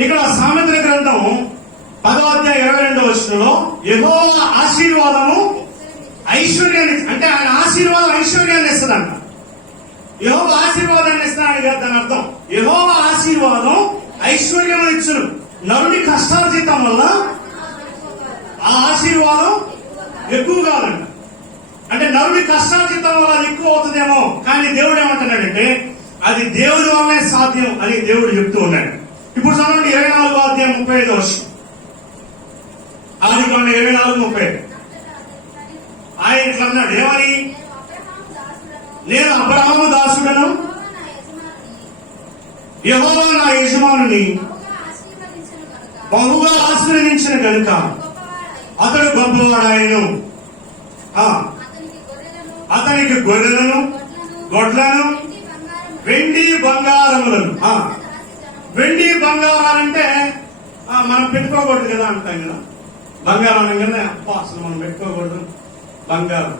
ఇక్కడ సామెతల గ్రంథం 10వ అధ్యాయం 22వ వచనంలో యెహోవా ఆశీర్వాదము ఐశ్వర్యాన్ని, అంటే ఆయన ఆశీర్వాదం ఐశ్వర్యాన్ని ఇస్తుందంట. యెహోవా ఆశీర్వాదాన్ని ఇస్తానని కాదు దాని అర్థం. యెహోవా ఆశీర్వాదం ఐశ్వర్యం ఇచ్చును. నరుని కష్టార్జితం వల్ల ఆ ఆశీర్వాదం ఎక్కువ కాదంట. అంటే నరుని కష్టార్జితం వల్ల అది ఎక్కువ అవుతుందేమో, కానీ దేవుడు ఏమంటున్నాడంటే అది దేవుడి వల్లే సాధ్యం అని దేవుడు చెప్తూ ఉన్నాడు. ఇప్పుడు చదవండి 24వ అధ్యాయం 35వ వచనం. ఆదికాండం 24:35. ఆయన ఇట్లా అన్నాడు, ఏమని? నేను అబ్రహాము దాసుడను, యెహోవా నా యజమానుని బహుగా ఆశీర్వదించిన కనుక అతడు గొప్పవాడాయను. అతనికి గొర్రెలను, గొడ్లను, వెండి బంగారములను. వెండి బంగారాలంటే మనం పెట్టుకోకూడదు కదా అంటాం కదా. బంగారం అనగానే అసలు మనం పెట్టుకోకూడదు బంగారం.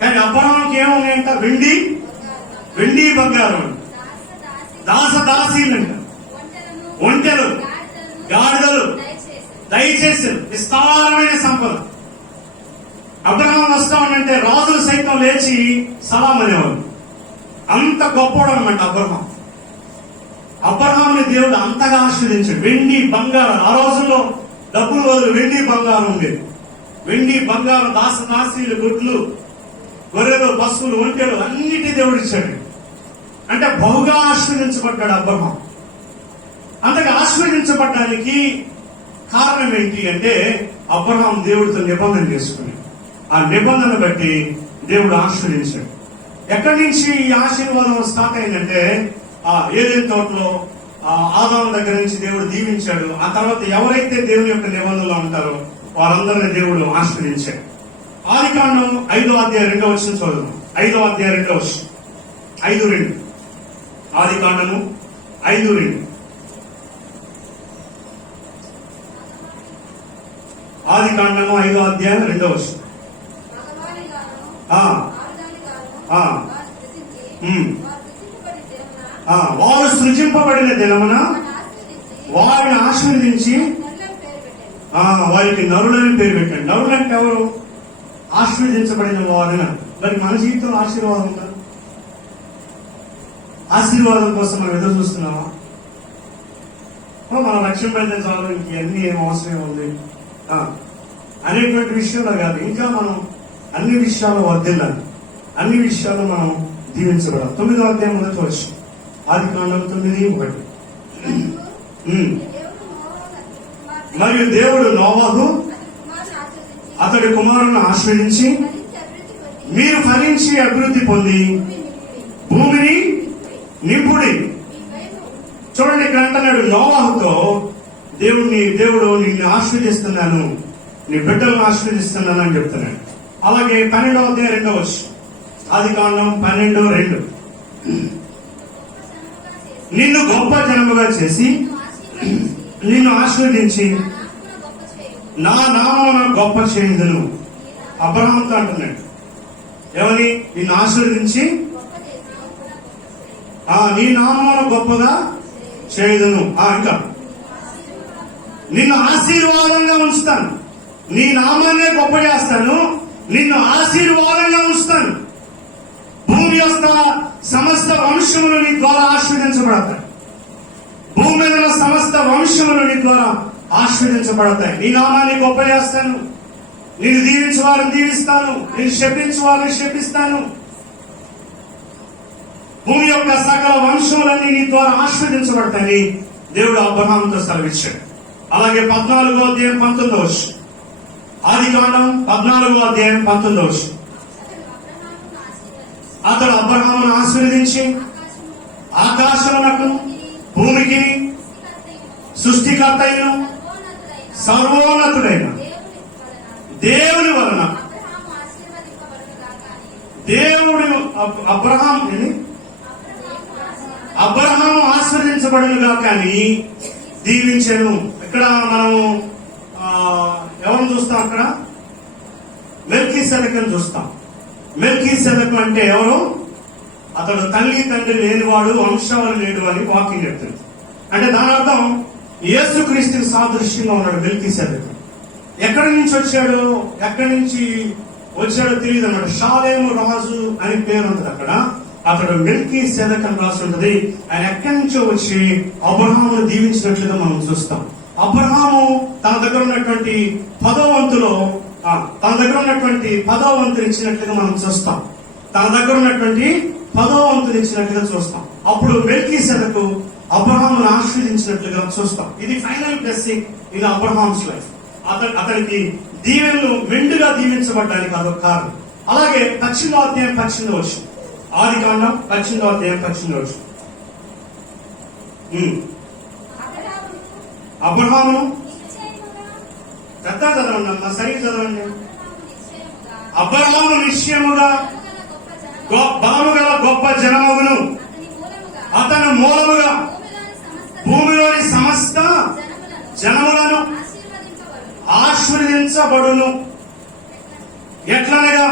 కానీ అబ్రహాముకి ఏమున్నాయంట? వెండి బంగారం, దాసీలంట, ఒంటెలు, గాడిదలు, దయచేసి విస్తారమైన సంపద. అబ్రహాం వస్తా ఉంటే రాజులు సైతం లేచి సలాం అనేవాళ్ళు. అంత గొప్పవాడు అనమాట అబ్రహాం. అబ్రహాంని దేవుడు అంతగా ఆశీర్వదించాడు. వెండి బంగారం, ఆ రోజుల్లో డబ్బులు బదులు వెండి బంగారం ఉండేది. వెండి బంగారం, దాసీలు, గుడ్లు, గొర్రెలు, పశువులు, ఒంటెలు అన్నిటి దేవుడు ఇచ్చాడు. అంటే బహుగా ఆశీర్వదించబడ్డాడు అబ్రహాం. అంతగా ఆశీర్వదించబడ్డానికి కారణం ఏంటి అంటే అబ్రహాం దేవుడితో నిబంధన చేసుకుని ఆ నిబంధన బట్టి దేవుడు ఆశీర్వదించాడు. ఎక్కడి నుంచి ఈ ఆశీర్వాదం స్టార్ట్ అయిందంటే ఏదైనా తోటలో ఆదాము దగ్గర నుంచి దేవుడు దీవించాడు. ఆ తర్వాత ఎవరైతే దేవుని యొక్క నిబంధనలో ఉంటారో వారందరినీ దేవుడు ఆశీర్వదించాడు. ఆదికాండం 5వ అధ్యాయం 2వ వచనం చదువు. 5వ అధ్యాయం 2వ వచనం, 5:2. ఆదికాండము 5:2. ఆదికాండము 5వ అధ్యాయం 2వ వచనం. వారు సృజింపబడిన దినమున వారిని ఆశీర్వదించి వారికి నరులని పేరు పెట్టండి. నరులంటే ఎవరు? ఆశీర్వదించబడిన వారిన. మరి మన జీవితంలో ఆశీర్వాదం ఉందా? ఆశీర్వాదం కోసం మనం ఎదురు చూస్తున్నావా? మన లక్ష్యం పెడితే చాలు, ఇంకన్నీ ఏం అవసరం ఉంది అనేటువంటి విషయంలో కాదు. ఇంకా మనం అన్ని విషయాలు వర్ధిల్లాలి, అన్ని విషయాలు మనం దీవించబడాలి. 9వ అధ్యాయం 1వ వచనం. ఆదికాండం 9:1. మరియు దేవుడు నోవహు అతడి కుమారులను ఆశీర్వదించి మీరు ఫలించి అభివృద్ధి పొంది భూమిని నింపుడి. చూడండి, ఇక్కడ అంటున్నాడు నోవహుతో, దేవుడు నిన్ను ఆశీర్వదిస్తున్నాను, నీ బిడ్డలను ఆశీర్వదిస్తున్నాను అని చెప్తున్నాడు. అలాగే 12వ అధ్యాయం 2వ వచనం. ఆదికాండం 12:2. నిన్ను గొప్ప జనముగా చేసి నిన్ను ఆశీర్వదించి నా నామమున గొప్ప చేయుదును. అబ్రహాంతో అంటున్నాడు ఏమని? నిన్ను ఆశీర్వదించి నీ నామమున గొప్పగా చేయుదును. ఇంకా నిన్ను ఆశీర్వాదంగా ఉంచుతాను, నీ నామాన్నే గొప్ప చేస్తాను, నిన్ను ఆశీర్వాదంగా ఉంచుతాను. భూమి యొక్క సమస్త వంశములు నీ ద్వారా ఆశీర్వదించబడతాయి. భూమి మీద ఉన్న సమస్త వంశములు నీ ద్వారా ఆశీర్వదించబడతాయి. నీ నామాన్ని గొప్ప చేస్తాను, నేను దీవించే వారిని దీవిస్తాను, నేను శపించే వారిని శపిస్తాను. భూమి యొక్క సకల వంశములన్నీ నీ ద్వారా ఆశీర్వదించబడతాయని దేవుడు అబ్రహాముతో సెలవిచ్చాడు. అలాగే 14వ అధ్యాయం 19వ వచనం. ఆదికాండం 14వ అధ్యాయం 19వ వచనం. అతడు అబ్రహామును ఆశీర్వదించి ఆకాశమునకు భూమికి సృష్టికర్తయు సర్వోన్నతుడైన దేవుని వలన దేవుడు అబ్రహాము ఆశీర్వదించబడునుగా కానీ దీవించెను. ఇక్కడ మనం ఎవరిని చూస్తాం? అక్కడ మెల్కీసెదెకును చూస్తాం. మెల్కీసెదెకు అంటే ఎవరు? అతడు తల్లి తండ్రి లేనివాడు, వంశావళి లేడు అని వాక్యం చెప్తుంది. అంటే దాని అర్థం యేసుక్రీస్తుకి సాదృశ్యంగా ఉన్నాడు మెల్కీసెదెకు. ఎక్కడి నుంచి వచ్చాడో తెలియదు అన్నమాట. షాలేము రాజు అని పేరు ఉంటుంది అక్కడ. అతడు మెల్కీసెదెకు అని రాసి ఉంటుంది. ఆయన ఎక్కడి నుంచో వచ్చి అబ్రహామును దీవించినట్లుగా మనం చూస్తాం. అబ్రహాము తన దగ్గర ఉన్నటువంటి 10వ వంతులు ఇచ్చినట్లుగా మనం చూస్తాం. అప్పుడు మెల్కీసెదెకు అబ్రహామును ఆశీర్వదించినట్లుగా చూస్తాం. ఇది final blessing in Abraham's life. అతనికి దీవెనలు మెండుగా దీవించబడ్డానికి అదొక కారణం. అలాగే 18వ అధ్యాయం 18వ వచనం, ఆదికాండం 18వ అధ్యాయం 18వ వచనం. అబ్రహామును పెద్ద చదవండి అమ్మా, సరిగ్గా చదవండి. అబ్రహాము నిశ్చయముగా బలము గల గొప్ప జనమగును, అతను మూలముగా భూమిలోని సమస్త జనములను ఆశీర్వదించబడును. ఎట్లనగా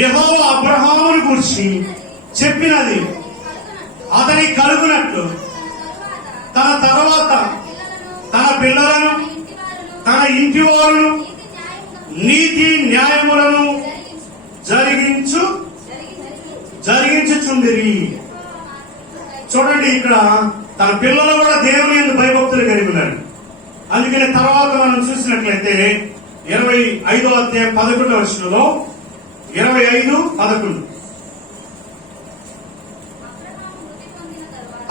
యెహోవా అబ్రహామును గూర్చి చెప్పినది అతని కలుగునట్లు తన తర్వాత తన పిల్లలను తన ఇంటి వారును నీతి న్యాయములను జరిగించుచుండిరి. చూడండి, ఇక్కడ తన పిల్లలు కూడా దేవుని యందు భయభక్తులు కలిగి ఉన్నారు. అందుకని తర్వాత మనం చూసినట్లయితే 25వ అధ్యాయం 11వ వచనంలో 25:11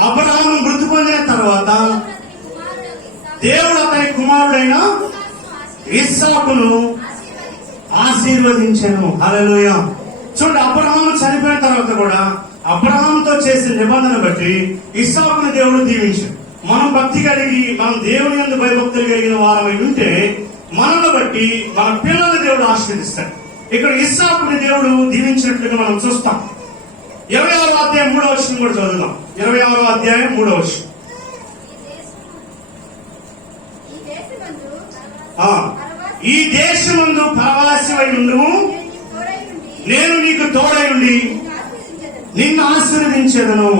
అబ్రహాము మృతి పొందిన తర్వాత దేవుడు అతని కుమారుడైన ఇస్సాకును ఆశీర్వదించాను. హల్లెలూయా. చూడండి, అబ్రహాము చనిపోయిన తర్వాత కూడా అబ్రహాముతో చేసిన నిబంధన బట్టి ఇస్సాకును దేవుడు దీవించాడు. మనం భక్తి కలిగి మనం దేవుని యందు భయభక్తులు కలిగిన వారమై ఉంటే మనల్ని బట్టి మన పిల్లల దేవుడు ఆశీర్వదిస్తాడు. ఇక్కడ ఇస్సాకుని దేవుడు దీవించినట్లుగా మనం చూస్తాం. 26వ అధ్యాయం 3వ వచనం కూడా చదువుదాం. 26వ అధ్యాయం 3వ వచనం. ఈ దేశమందు పరవాసివై ఉండుము, నేను నీకు తోడై ఉండి నిన్ను ఆశీర్వదించెదను.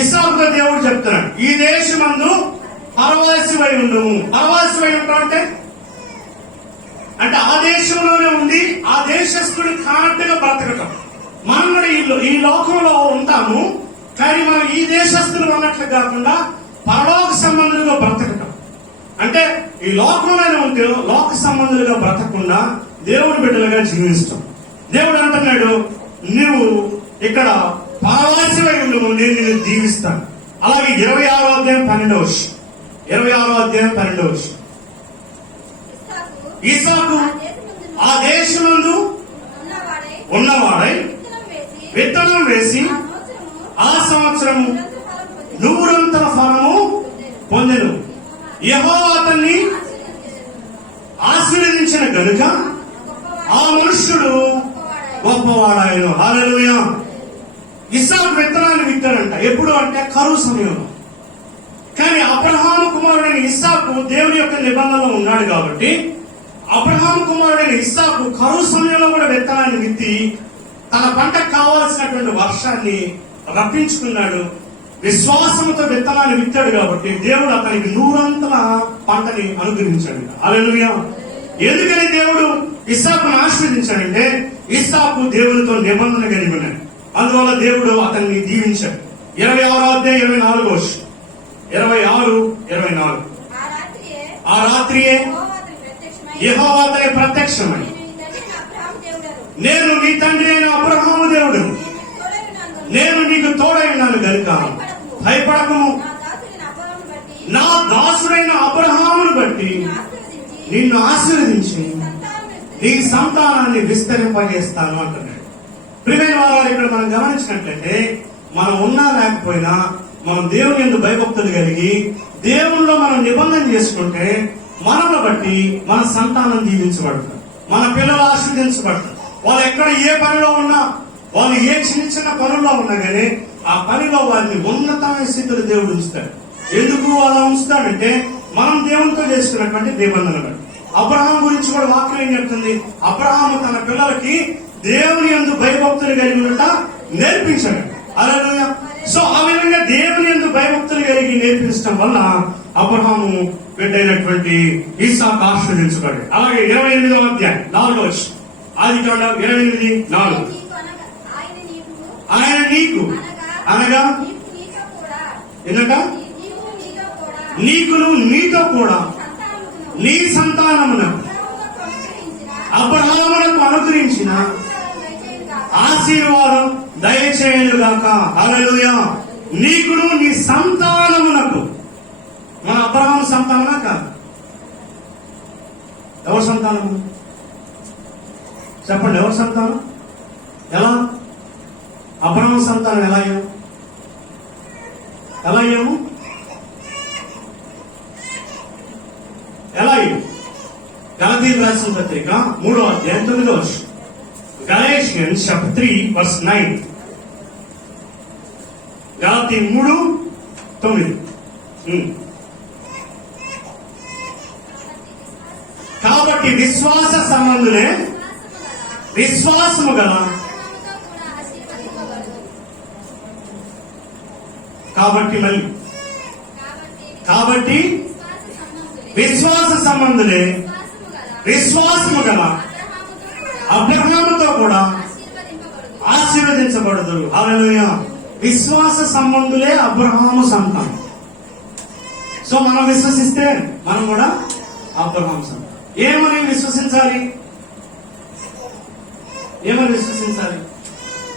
ఇస్సాకుతో దేవుడు చెప్తున్నాడు, ఈ దేశమందు పరవాసివై ఉండుము. పరవాసివై ఉంటా అంటే ఆ దేశంలోనే ఉండి ఆ దేశస్తుడు కానట్టుగా బ్రతకటం. మనం కూడా ఈ లోకంలో ఉంటాము, కానీ మనం ఈ దేశస్తులు అన్నట్లు కాకుండా పరలోక సంబంధులుగా బ్రతకటం. అంటే ఈ లోకంలోనే ఉంటే లోక సంబంధులుగా బ్రతకకుండా దేవుడి బిడ్డలుగా జీవిస్తాం. దేవుడు అంటున్నాడు, నువ్వు ఇక్కడ పరవాసివై ఉండు, నేను నిన్ను దీవిస్తాను. అలాగే 26వ అధ్యాయం 12వ వచనం. 26వ అధ్యాయం 12వ వచనం. ఇస్సాకు ఆ దేశమందు ఉన్నవాడై విత్తనం వేసి ఆ సంవత్సరము 100 ఫలము పొందెను. యెహోవా అతన్ని ఆశీర్వదించిన గనుక ఆ మనుష్యుడు గొప్పవాడాయను. హల్లెలూయా. ఇస్సాకు విత్తనాన్ని విత్తాడంట. ఎప్పుడు అంటే కరువు సమయంలో. కానీ అబ్రహాము కుమారుడైన ఇస్సాకు దేవుని యొక్క నిబంధనలో ఉన్నాడు కాబట్టి అబ్రహాము కుమారుడైన ఇస్సాకు కరువు సమయంలో కూడా విత్తనాన్ని విత్తి తన పంటకు కావాల్సినటువంటి వర్షాన్ని రప్పించుకున్నాడు. విశ్వాసంతో విత్తనాన్ని విత్తాడు కాబట్టి దేవుడు అతనికి 100 పంటని అనుగ్రహించాడు. హల్లెలూయా. ఎందుకని దేవుడు ఇస్సాకును ఆశీర్వదించాడంటే ఇస్సాకు దేవునితో నిబంధన కలిగి ఉన్నాడు. అందువల్ల దేవుడు అతన్ని దీవించాడు. 26వ అధ్యాయం 24వ వచనం. 26:24. ఆ రాత్రియే యెహోవా అతనికి ప్రత్యక్షమై, నేను నీ తండ్రి అయిన అబ్రహాము దేవుడు, నేను నీకు తోడై ఉన్నాను గనుక భయపడకము, నా దాసుడైన అబ్రహామును బట్టి నిన్ను ఆశీర్వదించి నీ సంతానాన్ని విస్తరింపజేస్తాను అంటున్నాడు. ప్రియమైన వారు, ఇక్కడ మనం గమనించినట్లయితే మనం ఉన్నా లేకపోయినా మనం దేవుని యందు భయభక్తులు కలిగి దేవునిలో మనం నిబంధన చేసుకుంటే మనల్ని బట్టి మన సంతానం దీవించబడతారు, మన పిల్లలు ఆశీర్వదించబడతారు. వాళ్ళు ఎక్కడ ఏ పనిలో ఉన్నా, వాళ్ళు ఏ చిన్న పనుల్లో ఉన్నా కానీ ఆ పనిలో వారిని ఉన్నతమైన స్థితిలో దేవుడు ఉంచుతాడు. ఎందుకు అలా ఉంచుతాడంటే మనం దేవునితో చేసుకున్నటువంటి నిబంధన బట్టి. అబ్రహాం గురించి కూడా వాక్యం ఏం చెప్తుంది? అబ్రహాము తన పిల్లలకి దేవుని యందు భయభక్తులు కలిగి ఉండట నేర్పించాడు. హల్లెలూయా. సో ఆ విధంగా దేవుని యందు భయభక్తులు కలిగి నేర్పించడం వల్ల అబ్రహాము బిడ్డైనటువంటి ఇస్సాకు ఆశీర్వదించబడ్డాడు. అలాగే 28వ అధ్యాయం 4వ వచనం, ఆదికాండం 28:4. ఆయన నీకు అనగా నీకును నీతో కూడా నీ సంతానమునకు అబ్రహామునకు అనుగ్రహించిన ఆశీర్వాదం దయచేయుగాక. హల్లెలూయా. నీకును నీ సంతానమునకు. మన అబ్రహాము సంతానమా కాదు? ఎవరి సంతానము చెప్పండి? ఎవరి సంతానం? ఎలా? అబ్రహాము సంతానం ఎలా అయ్యాము? గలతీయులకు రాసిన పత్రిక 3వ అధ్యాయం 9వ వచనం. Galatians chapter 3 verse 9. గలతీ 3:9. కాబట్టి విశ్వాస సంబంధులే విశ్వాసము గల కాబట్టి విశ్వాస సంబంధులే విశ్వాసము గల అబ్రహాముతో కూడా ఆశీర్వదించబడదు. హల్లెలూయా. విశ్వాస సంబంధులే అబ్రహాము సంతానం. సో మనం విశ్వసిస్తే మనం కూడా అబ్రహాము సంతానం. ఏమని విశ్వసించాలి?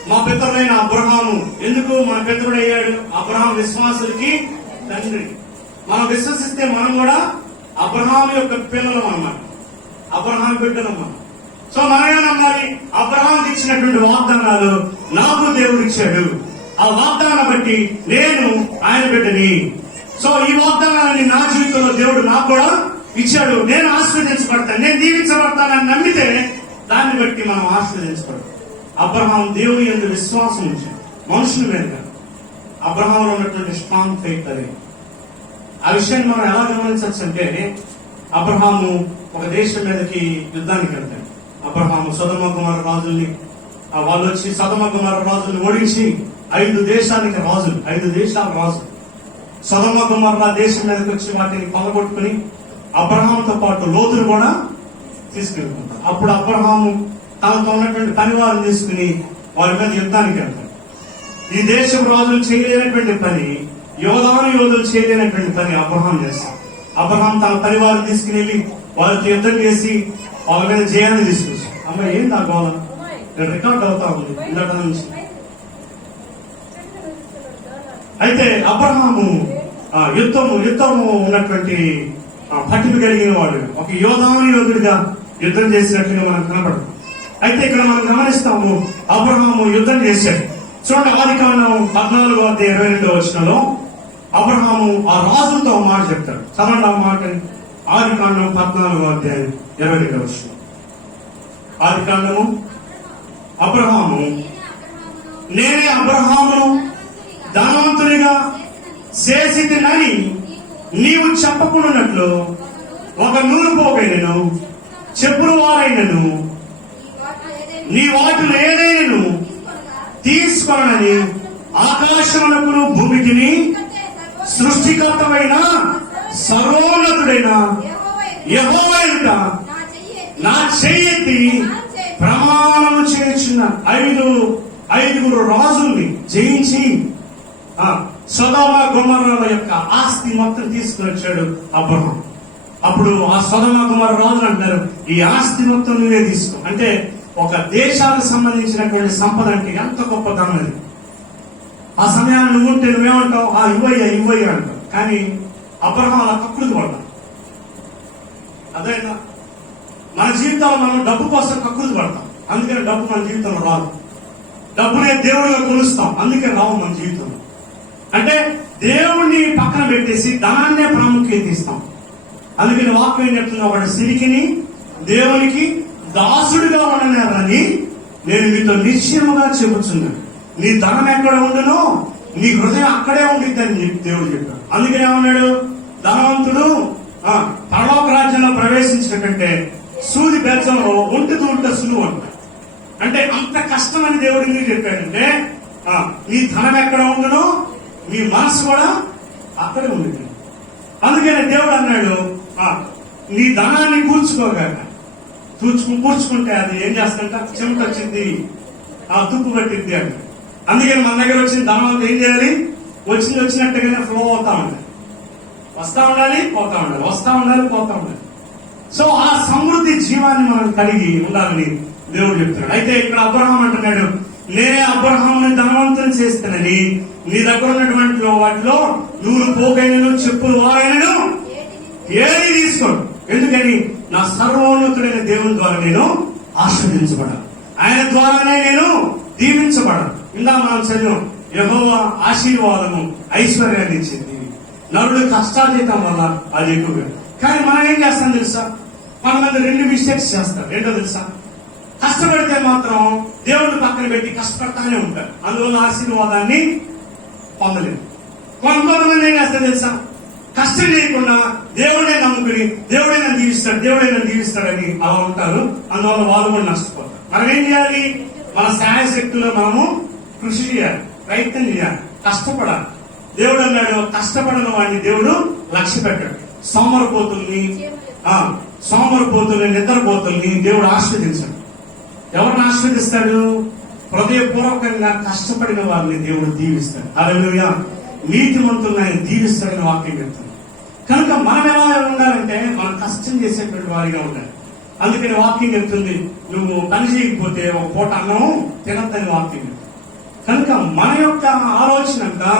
మా పితరులైన అబ్రహాము. ఎందుకు మన పితరుడు అయ్యాడు? అబ్రహాం విశ్వాసులకి తండ్రి. మనం విశ్వసిస్తే మనం కూడా అబ్రహాము యొక్క పిల్లలు అన్నమాట, అబ్రహాం బిడ్డలు అన్నమాట. సో మనమే నమ్మాలి. అబ్రహాంకి ఇచ్చినటువంటి వాగ్దానాలు నాకు దేవుడు ఇచ్చాడు. ఆ వాగ్దానం బట్టి నేను ఆయన బిడ్డని. సో ఈ వాగ్దానాన్ని నా జీవితంలో దేవుడు నాకు కూడా ఇచ్చాడు. నేను ఆశీర్వదించబడతాను, నేను దీవించబడతానని నమ్మితే దాన్ని బట్టి మనం ఆశీర్వదించబడతాం. అబ్రహాం దేవుని యందు విశ్వాసం ఉంచాడు, మనుషుల మీద కాదు. అబ్రహాంలో ఉన్నటువంటి స్ట్రాంగ్ ఫెయిత్ అది. ఆ విషయాన్ని మనం ఎలా గమనించవచ్చు అంటే, అబ్రహాము ఒక దేశం మీదకి యుద్ధానికి వెళ్తాడు. అబ్రహాము సొదొమ గొమొర్రా రాజుల్ని వాళ్ళు వచ్చి సొదొమ గొమొర్రా రాజుల్ని ఓడించి 5 దేశాల రాజు సొదొమ గొమొర్రా దేశం మీదకి వచ్చి వాటిని పగలగొట్టుకుని అబ్రహాంతో పాటు లోతును కూడా తీసుకెళ్తుంటారు. అప్పుడు అబ్రహాము తనతో ఉన్నటువంటి పనివారిని తీసుకుని వారి మీద యుద్ధానికి వెళ్తాడు. ఈ దేశం రాజులు చేయలేనటువంటి పని, యోధులు చేయలేనటువంటి పని అబ్రహాం చేస్తాడు. అబ్రహాం తన పరివారం తీసుకుని వెళ్ళి వాళ్ళతో యుద్ధం చేసి వాళ్ళ మీద జయాన్ని తీసుకొచ్చాడు. అమ్మ ఏం నా గోళం రికార్డ్ అవుతా ఉంది ఇందాక నుంచి. అయితే అబ్రహాము యుద్ధము ఉన్నటువంటి పట్టిక కలిగిన వాడు, ఒక యోధుడిగా యుద్ధం చేసినట్లుగా మనకు కనపడదు. అయితే ఇక్కడ మనం గమనిస్తాము, అబ్రహాము యుద్ధం చేశాడు. చూడండి, ఆదికాండం 14వ అధ్యాయం 22వ వచనంలో అబ్రహాము ఆ రాజులతో మాట చెప్తాడు. చదవండి ఆ మాటని. ఆదికాండం 14వ అధ్యాయం 22వ వచనం. ఆదికాండము అబ్రహాము నేనే అబ్రహామును ధనవంతునిగా చేసినని నీవు చెప్పకుండానట్లు ఒక నూరు పోగైనను చెప్పులు వారైనను నీ వాటిలో ఏదైనను తీసుకొనని ఆకాశమునకును భూమికిని సృష్టికర్తమైన సర్వోన్నతుడైన యెహోవా ఎదుట నా చెయ్యెత్తి ప్రమాణము చేయుచున్న 5 రాజుల్ని జయించి సొదొమ గొమొర్రాల యొక్క ఆస్తి మొత్తం తీసుకుని వచ్చాడు అబ్రహాం. అప్పుడు ఆ సొదొమ గొమొర్రా రాజులు అంటారు, ఈ ఆస్తి మొత్తం నువ్వే తీసుకో. అంటే ఒక దేశాలకు సంబంధించినటువంటి సంపద అంటే ఎంత గొప్ప ధనం అది. ఆ సమయాన్ని నువ్వు ఉంటే నువ్వేమంటావు? ఇవ్వయ్యా అంటావు. కానీ అబ్రహాం అలా కక్కుడు పడ్డాం. అదేనా మన జీవితంలో మనం డబ్బు కోసం కక్కుడు పడతాం. అందుకని డబ్బు మన జీవితంలో రాదు. డబ్బునే దేవుడిగా కొలుస్తాం, అందుకే రావు మన జీవితంలో. అంటే దేవుణ్ణి పక్కన పెట్టేసి ధనాన్నే ప్రాముఖ్యత ఇస్తాం. అందుకని వాక్యం చెప్తున్నా, ఒకటి సిరికిని దేవునికి దాసుడిగా ఉండనేరని నేను మీతో నిశ్చయముగా చెబుతున్నాను. నీ ధనం ఎక్కడ ఉండునో నీ హృదయం అక్కడే ఉండిద్దని దేవుడు చెప్పాడు. అందుకని ఏమన్నాడు? ధనవంతుడు పరలోక రాజ్యంలో ప్రవేశించిన కంటే సూది బెజ్జంలో ఒంటి దూట సులువు అంటాడు. అంటే అంత కష్టమని దేవుడు ఎందుకు చెప్పాడంటే, నీ ధనం ఎక్కడ ఉండునో నీ మనసు కూడా అక్కడే ఉంది. అందుకనే దేవుడు అన్నాడు, నీ ధనాన్ని కూర్చుకోగాక కూర్చుకుంటే అది ఏం చేస్తుంట, చెమట వచ్చింది, తుప్పు పట్టింది అంట. అందుకని మన దగ్గర వచ్చిన ధనం అంతా ఏం చేయాలి, వచ్చినట్టుగానే ఫ్లో అవుతా ఉండాలి. వస్తా ఉండాలి, పోతా ఉండాలి, వస్తా ఉండాలి, పోతా ఉండాలి. సో ఆ సమృద్ధి జీవాన్ని మనం కలిగి ఉండాలని దేవుడు చెప్తున్నాడు. అయితే ఇక్కడ అబ్రహాం అంటున్నాడు, నేనే అబ్రహాముని ధనవంతుని చేస్తానని నీ దగ్గర ఉన్నటువంటి వాటిలో 100 పోగైనను చెప్పులు వారైనను ఏది తీసుకోండి. ఎందుకని నా సర్వోన్నతుడైన దేవుని ద్వారా నేను ఆశీర్వదించబడాలి, ఆయన ద్వారానే నేను దీవించబడాలి. ఇందా మనం చదివాం, యెహోవా ఆశీర్వాదము ఐశ్వర్యాన్ని ఇచ్చింది, నరుడు కష్టార్జితం వల్ల అది ఎక్కువగా. కానీ మనం ఏం చేస్తాం తెలుసా, కొంతమంది 2 మిస్టేక్స్ చేస్తారు. ఏంటో తెలుసా, కష్టపడితే మాత్రం దేవుడిని పక్కన పెట్టి కష్టపడతానే ఉంటారు, అందువల్ల ఆశీర్వాదాన్ని పొందలేదు. కొంతమంది ఏం చేస్తారు తెలుసా, కష్టం చేయకుండా దేవుడే నమ్ముకుని దేవుడే నన్ను దీవిస్తాడని అలా ఉంటారు, అందువల్ల వాళ్ళు కూడా నష్టపోతారు. మనం ఏం చేయాలి, మన శాయశక్తుల్లో మనము కృషి చేయాలి, ప్రయత్నం చేయాలి, కష్టపడాలి. దేవుడు అన్నాడు, కష్టపడిన వాడిని దేవుడు లక్ష్య పెట్టాడు. సోమరపోతుల్ని నిద్రపోతుల్ని దేవుడు ఆస్వాదించాడు. ఎవరిని ఆస్వాదిస్తాడు, హృదయపూర్వకంగా కష్టపడిన వారిని దేవుడు దీవిస్తాడు. హల్లెలూయా. నీతిమంతులను ఆయన దీవిస్తాడని వాక్యం చెప్తుంది. కనుక మనం ఎలా ఉండాలంటే మనం కష్టం చేసేటువంటి వారిగా ఉండాలి. అందుకని వాక్యం చెప్తుంది, నువ్వు పని చేయకపోతే ఒక పూట అన్నం తినద్దని వాక్యం చెప్తుంది. కనుక మన యొక్క ఆలోచన అంతా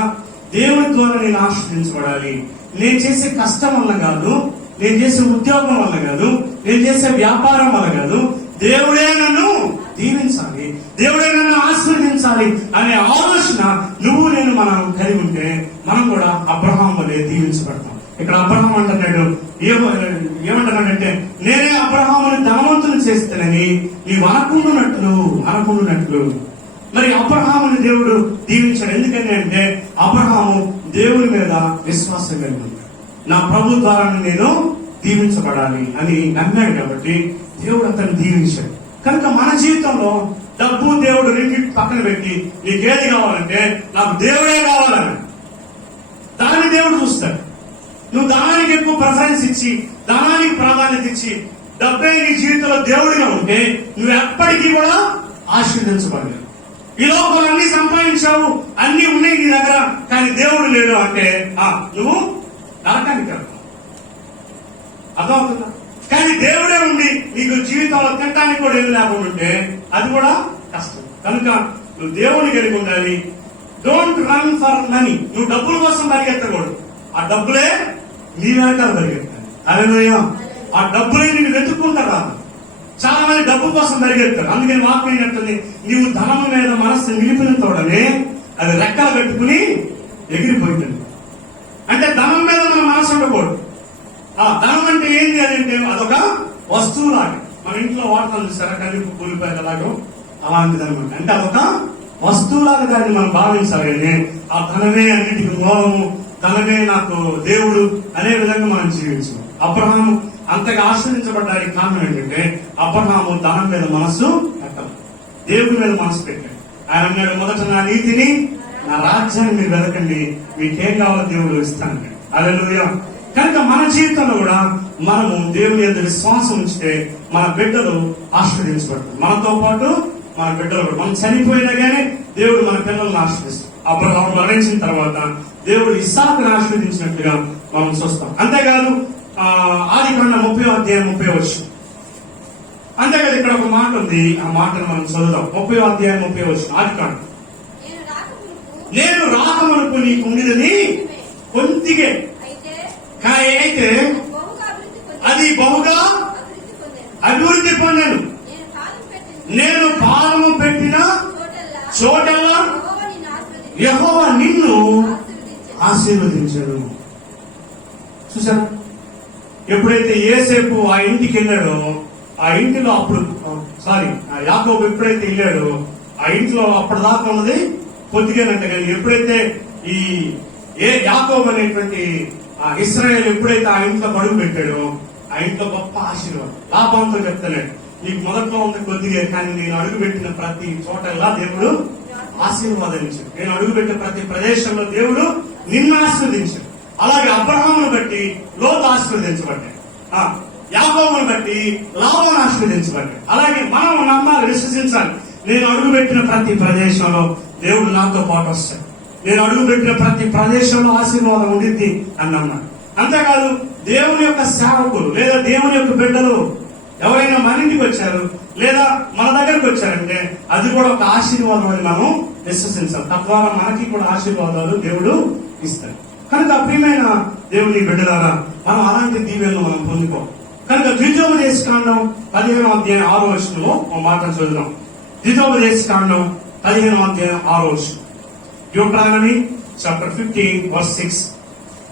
దేవుని ద్వారా నేను ఆశ్రయించబడాలి. నేను చేసే కష్టం వల్ల కాదు, నేను చేసే ఉద్యోగం వల్ల కాదు, నేను చేసే వ్యాపారం వల్ల కాదు, దేవుడే నన్ను దీవించాలి, దేవుడే నన్ను ఆశీర్వదించాలి అనే ఆలోచన నువ్వు నేను మనం కలిగి ఉంటే మనం కూడా అబ్రహాం వలె దీవించబడతాం. ఇక్కడ అబ్రహాం అంటున్నాడు, ఏమంటున్నాడంటే నేనే అబ్రహాముని ధనవంతుని చేస్తానని నీవు అనుకున్నట్లు. మరి అబ్రహాముని దేవుడు దీవించాడు. ఎందుకని అంటే అబ్రహాము దేవుని మీద విశ్వాసం కలిగి ఉన్నాడు. నా ప్రభు ద్వారా నేను దీవించబడాలి అని నమ్మాడు కాబట్టి దేవుడు అతన్ని దీవించాడు. కనుక మన జీవితంలో డబ్బు దేవుడు రెండింటి పక్కన పెట్టి నీకేది కావాలంటే నాకు దేవుడే కావాలని దాన్ని దేవుడు చూస్తాడు. నువ్వు దానికి ఎక్కువ ప్రిఫరెన్స్ ఇచ్చి దానికి ప్రాధాన్యత ఇచ్చి డబ్బే నీ జీవితంలో దేవుడిగా ఉంటే నువ్వు ఎప్పటికీ కూడా ఆశీర్వదించబడలేవు. ఈ లోపల అన్ని సంపాదించావు, అన్ని ఉన్నాయి నీ దగ్గర, కానీ దేవుడు లేడు అంటే నువ్వు నరకానికి వెళ్తావు. అర్థమవుతుందా? కానీ దేవుడే ఉండి నీకు జీవితంలో తినడానికి కూడా ఏమి లేకుండా ఉంటే అది కూడా కష్టం. కనుక నువ్వు దేవుని కలిగి ఉండాలి. Don't run for money. నువ్వు డబ్బుల కోసం పరిగెత్తకూడదు, ఆ డబ్బులే నీ వెనకాల పరిగెత్తాలి. హల్లెలూయా. ఆ డబ్బులే నేను వెతుక్కుంటారా. చాలా మంది డబ్బు కోసం పరిగెత్తారు. అందుకని వాక్యం ఏంటంటే నీవు ధనము మీద మనస్సు నిలిపిన తోడనే అది రెక్కలు పెట్టుకుని ఎగిరిపోయింది. అంటే ధనం మీద మన మనసు ఉండకూడదు. ధనం అంటే ఏంటి అని అంటే అదొక వస్తువు లాగా మన ఇంట్లో వాడతాం చూసారా, కలిపి కూలిపోయేది అలాగో అలాంటిది అనమాట. అంటే అదొక వస్తువులాగా దాన్ని మనం భావించాలి. ఆ ధనమే అన్నిటికీ మూలము, ధనమే నాకు దేవుడు అనే విధంగా మనం జీవించాం. అబ్రహాము అంతగా ఆశ్రయించబడ్డానికి కారణం ఏంటంటే అబ్రహాము ధనం మీద మనసు పెట్టాలి, దేవుడి మీద మనసు పెట్టాడు. ఆయన అన్నాడు, మొదట నా నీతిని నా రాజ్యాన్ని మీరు వెతకండి, మీకేం కావాలో దేవుడు ఇస్తాను. హల్లెలూయా. కనుక మన జీవితంలో కూడా మనము దేవుని యందు విశ్వాసం ఉంచితే మన బిడ్డలు ఆశీర్వదించబడతారు. మనతో పాటు మన బిడ్డలు కూడా. మనం చనిపోయినా కానీ దేవుడు మన పిల్లలను ఆశీర్వదిస్తాడు. అబ్రహాము మరణించిన తర్వాత దేవుడు ఇస్సాకును ఆశీర్వదించినట్లుగా మనం చూస్తాం. అంతేకాదు ఆదికాండం 30వ అధ్యాయం 30వ వచనం. అంతేకాదు ఇక్కడ ఒక మాట ఉంది, ఆ మాటను మనం చదువుదాం. 30వ అధ్యాయం 30వ వచనం. ఆదికాండం, నేను రాకమునుపు నీకు ఉండినది కొంతిగే, అయితే అది బహుగా అభివృద్ధి పొందాను. నేను పాదము పెట్టిన చోటల్లా యెహోవా నిన్ను ఆశీర్వదించాడు. చూసారా, ఎప్పుడైతే యోసేపు ఆ ఇంటికి వెళ్ళాడో ఆ ఇంటిలో యాకోబు ఎప్పుడైతే వెళ్ళాడో ఆ ఇంట్లో అప్పటిదాకా ఉన్నది కొద్దిగానంట. కానీ ఎప్పుడైతే ఈ యాకోబు అనేటువంటి ఇశ్రాయేలు ఎప్పుడైతే ఆ ఇంట్లో అడుగు పెట్టాడో ఆ ఇంట్లో గొప్ప ఆశీర్వాదం. లాభంతో చెప్తాడు, నీకు మొదట్లో ఉంది కొద్దిగా, కానీ నేను అడుగు పెట్టిన ప్రతి చోటల్లా దేవుడు ఆశీర్వాదించాడు. నేను అడుగుపెట్టే ప్రతి ప్రదేశంలో దేవుడు నిన్ను ఆశీర్వదించాడు. అలాగే అబ్రహామును బట్టి లోతు ఆశీర్వదించబడ్డాడు. యాకోబును బట్టి లాభాన్ని ఆశీర్వదించబడ్డాడు. అలాగే మనం నమ్మాలి, విశ్వసించాలి. నేను అడుగుపెట్టిన ప్రతి ప్రదేశంలో దేవుడు నాతో పాటు వస్తాడు. నేను అడుగుపెట్టిన ప్రతి ప్రదేశంలో ఆశీర్వాదం ఉండిద్ది అని నమ్మాలి. అంతేకాదు దేవుని యొక్క సేవకులు లేదా దేవుని యొక్క బిడ్డలు ఎవరైనా మన ఇంటికి వచ్చారు లేదా మన దగ్గరకు వచ్చారంటే అది కూడా ఒక ఆశీర్వాదం అని మనం విశ్వసించాలి. తద్వారా మనకి కూడా ఆశీర్వాదాలు దేవుడు ఇస్తాడు. కనుక ప్రియమైన దేవుని బిడ్డలారా, మనం అలాంటి దీవెలను మనం పొందుకోవాలి. కనుక ద్వితోపదేశకాండం 15వ అధ్యాయం 6వ వచనంలో ఒక మాట చదువుదాం. ద్వితోపదేశకాండం 15వ అధ్యాయం 6వ వచనం. Deuteronomy chapter 15:6.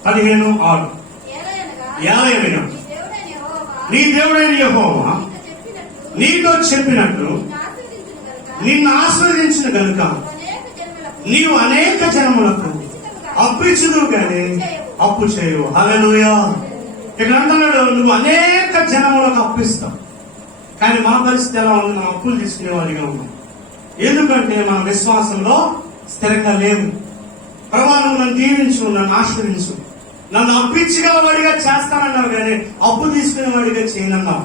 15:6. ఏలయనగా నీ దేవుడైన యెహోవా నీతో చెప్పినట్లు నిన్ను ఆశీర్వదించిన గనుక నీవు అనేక జనములకు అప్పిచ్చుదువు గాని అప్పు చేయవు. హల్లెలూయా. ఇక్కడ అంటున్నాడు, నువ్వు అనేక జనములకు అప్పిస్తావు. కానీ మా పరిస్థితి ఎలా ఉంది? మనం అప్పులు తీసుకునే వారిగా ఉన్నాం. ఎందుకంటే మన విశ్వాసంలో స్థిరంగా లేవు. ప్రభువా, నువ్వు నన్ను దీవించు, నన్ను ఆశీర్వదించు, నన్ను అప్పించగల వాడిగా చేస్తానన్నావు కానీ అప్పు తీసుకునే వాడిగా చేయనన్నావు.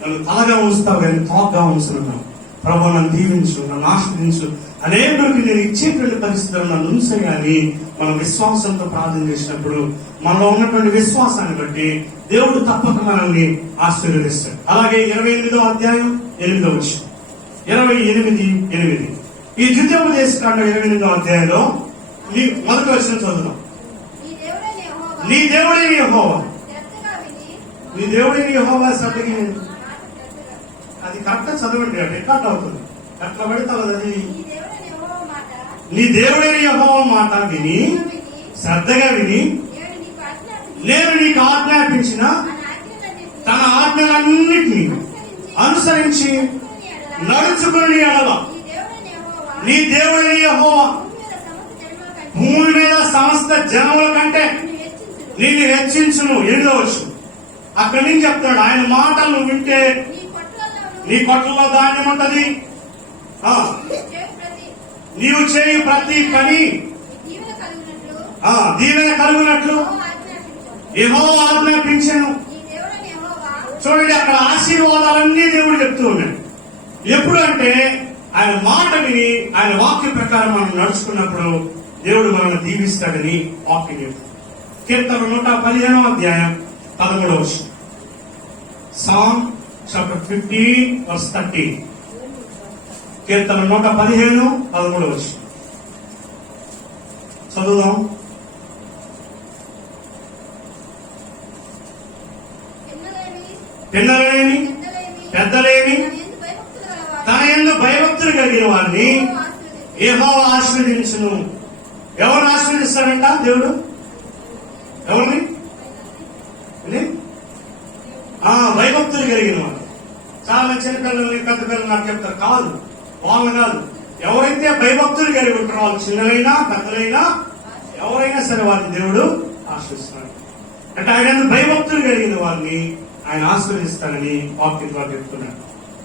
నన్ను తలగా ఉంచుతావు కానీ తోకగా ఉంచున్నావు. ప్రభువా, నన్ను దీవించు, నన్ను ఆశీర్వదించు, అనేకుడికి నేను ఇచ్చేటువంటి పరిస్థితులు నన్ను ఉంచగాని మనం విశ్వాసంతో ప్రార్థన చేసినప్పుడు మనలో ఉన్నటువంటి విశ్వాసాన్ని బట్టి దేవుడు తప్పక మనల్ని ఆశీర్వదిస్తాడు. అలాగే 28వ అధ్యాయం 8వ వచనం. 28:8. ఈ ద్వితోపదేశకాండం 28వ అధ్యాయంలో మొదటి వచనం చదువుదాం. నీ దేవుడైన యెహోవా, నీ దేవుడైన యెహోవా శ్రద్ధకి. అది కరెక్ట్ చదవండి, రికార్డ్ అవుతుంది. ఎట్లా పెడతావు అది? నీ దేవుడైన యెహోవా మాట విని శ్రద్ధగా విని నేను నీకు ఆజ్ఞాపించిన తన ఆజ్ఞలన్నిటినీ అనుసరించి నడుచుకుని ఎడల నీ దేవుడైన యెహోవా భూమి మీద సమస్త జనముల కంటే నిన్ను హెచ్చించును. 8వ వచనం. అక్కడి నుంచి చెప్తాడు, ఆయన మాటలు వింటే నీ కొట్లలో ధాన్యం ఉంటది, నీవు చేయి ప్రతి పని దీవెన కలుగునట్లు యెహోవా ఆజ్ఞాపించెను. చూడండి, అక్కడ ఆశీర్వాదాలన్నీ దేవుడు చెప్తూ ఉన్నాడు. ఎప్పుడు అంటే ఆయన మాట విని ఆయన వాక్య ప్రకారం మనం నడుచుకున్నప్పుడు దేవుడు మనల్ని దీవిస్తాడని వాక్యం చెప్తాడు. కీర్తన 115వ అధ్యాయం 13వ వచనం. Sam chapter 15:30. కీర్తన 115:13వ వచనం చదువుదాం. పిల్లలేని పెద్దలేని తన యందు భయభక్తులు కలిగిన వారిని యెహోవా ఆశీర్వదించును. ఎవరు ఆశీర్వదిస్తాడంట దేవుడు? ఎవరిని? భయభక్తులు కలిగిన వారు. చాలా చిన్న పిల్లల్ని పెద్ద పిల్లలు నాకు చెప్తారు, కాదు వాళ్ళు కాదు. ఎవరైతే భయభక్తులు కలిగి ఉంటారో వాళ్ళు చిన్నలైనా పెద్దలైనా ఎవరైనా సరే వారిని దేవుడు ఆశీర్వదిస్తాడు. అంటే ఆయన భయభక్తులు కలిగిన వారిని ఆయన ఆశీర్వదిస్తాడని వాక్యం ద్వారా చెప్తున్నాడు.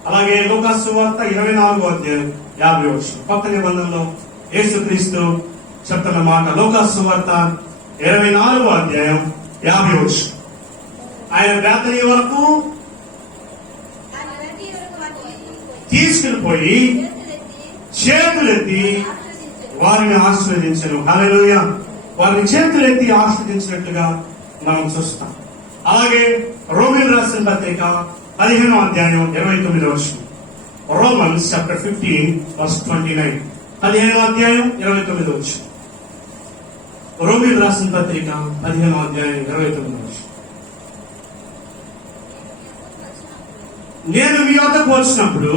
అలాగే లూకాసు సువార్త 24వ అధ్యాయం 50వ వచనం. కొత్త నిబంధనలో యేసుక్రీస్తు చెప్తున్న మాట. లూకాసు సువార్త 24వ అధ్యాయం 50వ వచనం. ఆయన బేతనీ వరకు తీసుకుని పోయి చేతులెత్తి వారిని ఆశీర్వదించను. హల్లెలూయా. వారిని చేతులెత్తి ఆశీర్వదించినట్లుగా మనం చూస్తాం. అలాగే రోమీయులకు రాసిన పత్రిక 15వ అధ్యాయం 29వ వచనం. Romans chapter 15:29. 15వ అధ్యాయం 29వ వచనం. రోమీయులకు రాసిన పత్రిక 15వ అధ్యాయం 29వ వచనం. నేను మీ వద్దకు వచ్చినప్పుడు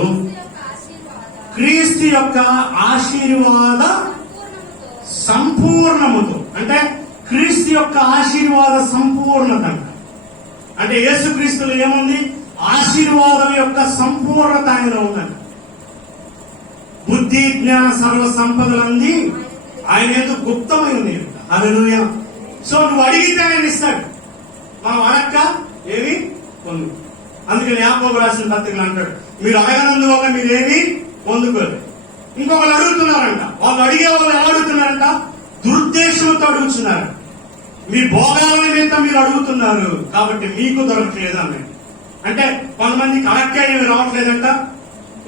క్రీస్తు యొక్క ఆశీర్వాద సంపూర్ణముతో, అంటే క్రీస్తు యొక్క ఆశీర్వాద సంపూర్ణత అంటే యేసుక్రీస్తులో ఏముంది? ఆశీర్వాదం యొక్క సంపూర్ణత ఆయనలో ఉందండి. బుద్ధి జ్ఞాన సర్వ సంపదలన్నీ ఆయన ఎందుకు గుప్తమై ఉంది. హల్లెలూయా. సో నువ్వు అడిగితే ఆయన ఇస్తాడు, మనం అడక్క ఏమి పొందు. అందుకని యాకోబు రాసిన పత్రికలు అంటాడు, మీరు అడగనందువల్ల మీరేమి పొందుకోరు. ఇంకొకరు అడుగుతున్నారంట, వాళ్ళు అడిగే వాళ్ళు ఎలా అడుగుతున్నారంట? దురుద్దేశంతో అడుగుతున్నారు. మీ భోగాల నిమిత్తం మీరు అడుగుతున్నారు కాబట్టి మీకు దొరకట్లేదు అన్నాడు. అంటే కొంతమంది కరెక్ట్గా ఏమి రావట్లేదంట.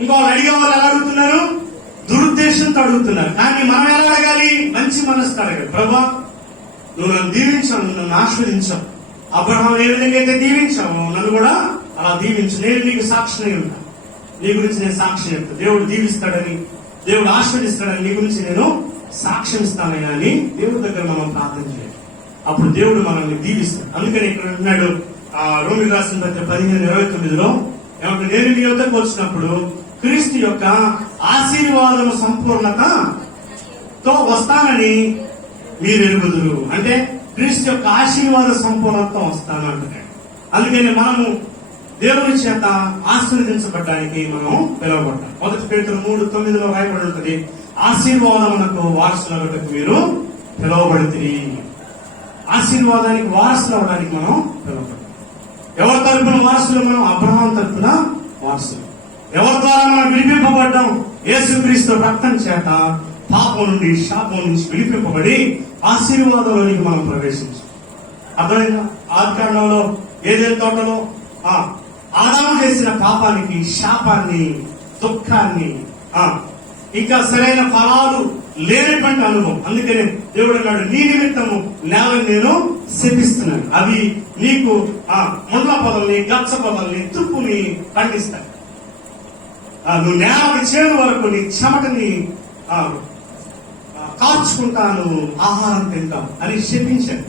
ఇంకో వాళ్ళు అడిగే వాళ్ళు ఎలా అడుగుతున్నారు? దురుద్దేశంతో అడుగుతున్నారు. కానీ మనం ఎలా అడగాలి? మంచి మనసుతో అడగాలి. ప్రభా, నువ్వు నన్ను దీవించావు, నన్ను ఆస్వాదించావు. అబ్రహాం ఏ విధంగా అయితే దీవించావు, నన్ను కూడా అలా దీవించు. నేను నీకు సాక్షిని ఉంటా. నీ గురించి నేను సాక్షి చెప్తా. దేవుడు దీవిస్తాడని, దేవుడు ఆస్వాదిస్తాడని నీ గురించి నేను సాక్ష్యం ఇస్తానని అని దేవుడి దగ్గర మనం ప్రార్థన చేయాలి. అప్పుడు దేవుడు మనల్ని దీవిస్తాడు. అందుకని ఇక్కడ ఉన్నాడు రోమిలకు రాసిన పత్రిక 15:29 ఏమంటే, నేను మీ వద్దకు వచ్చినప్పుడు క్రీస్తు యొక్క ఆశీర్వాదము సంపూర్ణతతో వస్తానని మీరు ఎరుగుదురు. అంటే క్రీస్తు యొక్క ఆశీర్వాద సంపూర్ణతతో వస్తాను అంటున్నాడు. అందుకని మనము దేవుని చేత ఆశీర్వదించబడ్డానికి మనం పిలువబడ్డాం. 1 పేతురు 3:9 రాయబడి ఉంటుంది, ఆశీర్వాదమునకు వారసులకు మీరు పిలువబడితిరి. ఆశీర్వాదానికి వారసులు అవడానికి మనం పిలువబడ్డాం. ఎవరి తరపున వారసులు? మనం అబ్రహాం తరపున వారసులు. ఎవరి ద్వారా మనం విడిపింపబడ్డాం? యేసుక్రీస్తు రక్తం చేత పాపం నుండి, శాపం నుంచి విడిపింపబడి ఆశీర్వాదంలోనికి మనం ప్రవేశించాం. అర్థమైందా? ఆదికాండంలో ఏదైనా తోటలో ఆదాము చేసిన పాపానికి, శాపాన్ని, దుఃఖాన్ని, ఇంకా సరైన ఫలాలు లేనటువంటి అనుభవం. అందుకనే దేవుడు అన్నాడు, నీ నిమిత్తము నేలను నేను శపిస్తున్నాను. అవి నీకు ముండ్ల పొదల్ని, గచ్చ పొదల్ని, తుప్పుని పండిస్తాయి. నువ్వు నేలకి చేరు వరకు నీ చెమటని కార్చుకుంటాను, ఆహారం తింటాం అని శపించాడు.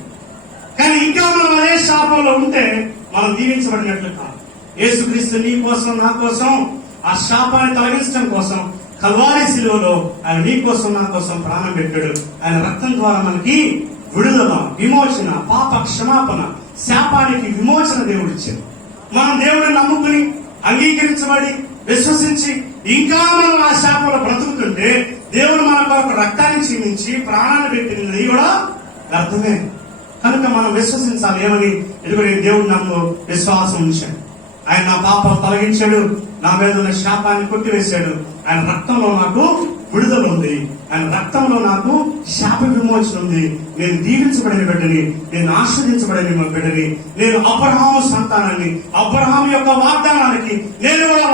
కానీ ఇంకా మనం అదే శాపంలో ఉంటే మనం దీవించబడినట్లు కాదు. యేసుక్రీస్తు నీ కోసం, నా కోసం ఆ శాపాన్ని తొలగించడం కోసం కల్వారి శిలువలో ఆయన నీ కోసం, నా కోసం ప్రాణం పెట్టాడు. ఆయన రక్తం ద్వారా మనకి విడుదల, విమోచన, పాప క్షమాపణ, శాపానికి విమోచన దేవుడు ఇచ్చాడు. మనం దేవుడిని నమ్ముకుని, అంగీకరించబడి, విశ్వసించి ఇంకా మనం ఆ శాపంలో బ్రతుకుతుంటే దేవుడు మనకు ఒక రక్తాన్ని చిందించి ప్రాణాన్ని పెట్టినది కూడా అర్థమే. కనుక మనం విశ్వసించాలి. ఏమని? ఎందుకంటే దేవుడు నాకు విశ్వాసం ఉంచాడు. ఆయన నా పాపం తొలగించాడు, నా మీద ఉన్న శాపాన్ని కొట్టివేశాడు. ఆయన రక్తంలో నాకు విడుదల ఉంది, ఆయన రక్తంలో నాకు శాప విమోచన ఉంది. నేను దీవించబడిన బిడ్డని, నేను ఆస్వాదించబడిన బిడ్డని, నేను అబ్రహాము సంతానాన్ని, అబ్రహాము యొక్క వాగ్దానానికి నేను కూడా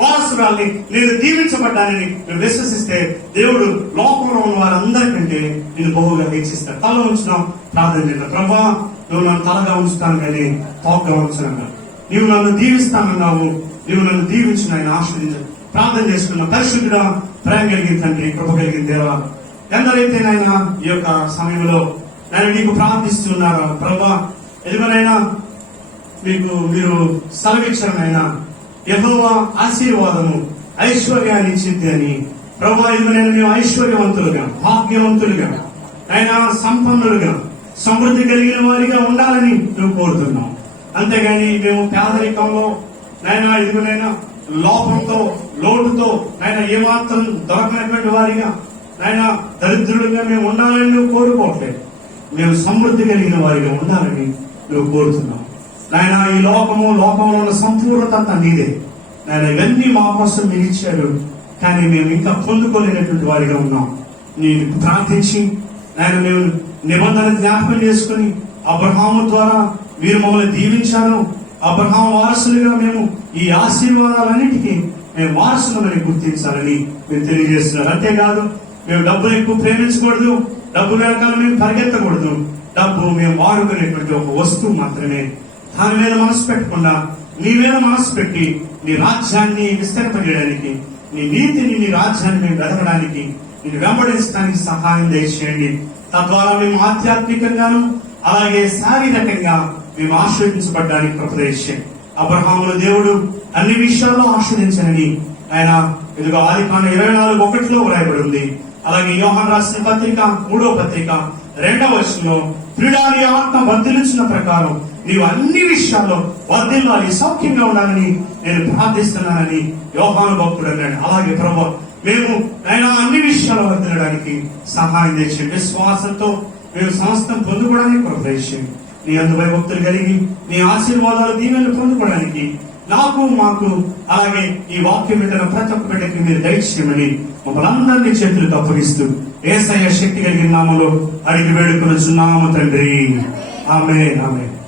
వారసురాల్ని, నేను దీవించబడ్డానని నువ్వు విశ్వసిస్తే దేవుడు లోకంలో ఉన్న వారందరికంటే నేను బహుగా హెచ్చిస్తాడు. తల ఉంచున్నాం, ప్రార్థన చేద్దాం. ప్రభా, నువ్వు నన్ను తలగా ఉంచుతాను కానీ తోకగా ఉంచున్నాను. నీవు నన్ను దీవిస్తానన్నావు, నీవు నన్ను దీవించిన ఆయన ఆస్వాదించాడు. ప్రార్థన చేసుకున్న పరిశుద్ధుడా, ప్రేమ కలిగిన తండ్రి, కృప కలిగిన దేవా, ఎందరైతే నాయన ఈ యొక్క సమయంలో నేను నీకు ప్రార్థిస్తున్నారా ప్రభా, ఎదుగునైనా మీరు సెలవిచ్చారనైనా యెహోవా ఆశీర్వాదము ఐశ్వర్యాన్ని ఇచ్చింది అని ప్రభా, ఎదుగునైనా మేము ఐశ్వర్యవంతులుగా, భాగ్యవంతులుగా, అయినా సంపన్నులుగా, సమృద్ధి కలిగిన వారిగా ఉండాలని నువ్వు కోరుతున్నావు. అంతేగాని మేము పేదరికంలో నైనా ఎదుగునైనా లోపంతో, లోటుతో నాయన ఏమాత్రం దొరకనటువంటి వారిగా, నాయన దరిద్రులుగా మేము ఉండాలని నువ్వు కోరుకోవట్లేదు. మేము సమృద్ధి కలిగిన వారిగా ఉండాలని నువ్వు కోరుతున్నావు. నాయన ఈ లోకంలో ఉన్న సంపూర్ణత అంతా నీదే. నాయన ఇవన్నీ మా కోసం మీరు ఇచ్చారు, కానీ మేము ఇంకా పొందుకోలేనటువంటి వారిగా ఉన్నాం. నేను ప్రార్థించి నాయన మేము నిబంధన జ్ఞాపకం చేసుకుని అబ్రహాము ద్వారా మీరు మమ్మల్ని దీవించారు, అబ్రహాం వారసులుగా మేము ఈ ఆశీర్వాదాలన్నిటికీ మేము వారసులని గుర్తించాలని మీరు తెలియజేస్తున్నారు. అంతేకాదు మేము డబ్బులు ఎక్కువ ప్రేమించకూడదు, డబ్బు వెనకాల మేము పరిగెత్తకూడదు. డబ్బు మేము వాడుకునేటువంటి ఒక వస్తువు మాత్రమే. దాని మీద మనసు పెట్టకుండా నీ మీద మనసు పెట్టి నీ రాజ్యాన్ని విస్తరింపజేయడానికి, నీ నీతిని, నీ రాజ్యాన్ని మేము వెతకడానికి, నేను వెంబడించడానికి సహాయం దయచేయండి. తద్వారా మేము ఆధ్యాత్మికంగాను అలాగే శారీరకంగా మేము ఆశీర్వదించబడ్డానికి కృపదయచేయండి. అబ్రహామును దేవుడు అన్ని విషయాల్లో ఆశీర్వదించనని ఆయన ఇదిగో ఆదికాండం 24:1 వ్రాయబడి ఉంది. అలాగే యోహాను రాసిన పత్రిక 3వ పత్రిక 2వ వచనంలో ప్రియుడాని ఆత్మ వర్ధిల్లించిన ప్రకారం నీవు అన్ని విషయాల్లో వర్ధిల్లాలి, సౌఖ్యంగా ఉండాలని నేను ప్రార్థిస్తున్నానని యోహాను భక్తుడు అన్నాడు. అలాగే ప్రభువా, మేము ఆయన అన్ని విషయాల్లో వర్ధిల్లడానికి సహాయం చేయండి. విశ్వాసంతో మేము సమస్తం పొందుకోవడానికి కృపదయచేయండి. నీ అందు భయభక్తులు కలిగి నీ ఆశీర్వాదాలు దీవెనలు పొందుకోవడానికి నాకు మాకు అలాగే ఈ వాక్యం వింటున్న ప్రతి ఒక్క బిడ్డకి మీరు దయచేయమని మమ్మల్ని అందరినీ చేతులకు అప్పగిస్తూ యేసయ్య శక్తి కలిగిన నామములో అడిగి వేడుకొనుచున్నాము తండ్రి. ఆమేన్ ఆమేన్.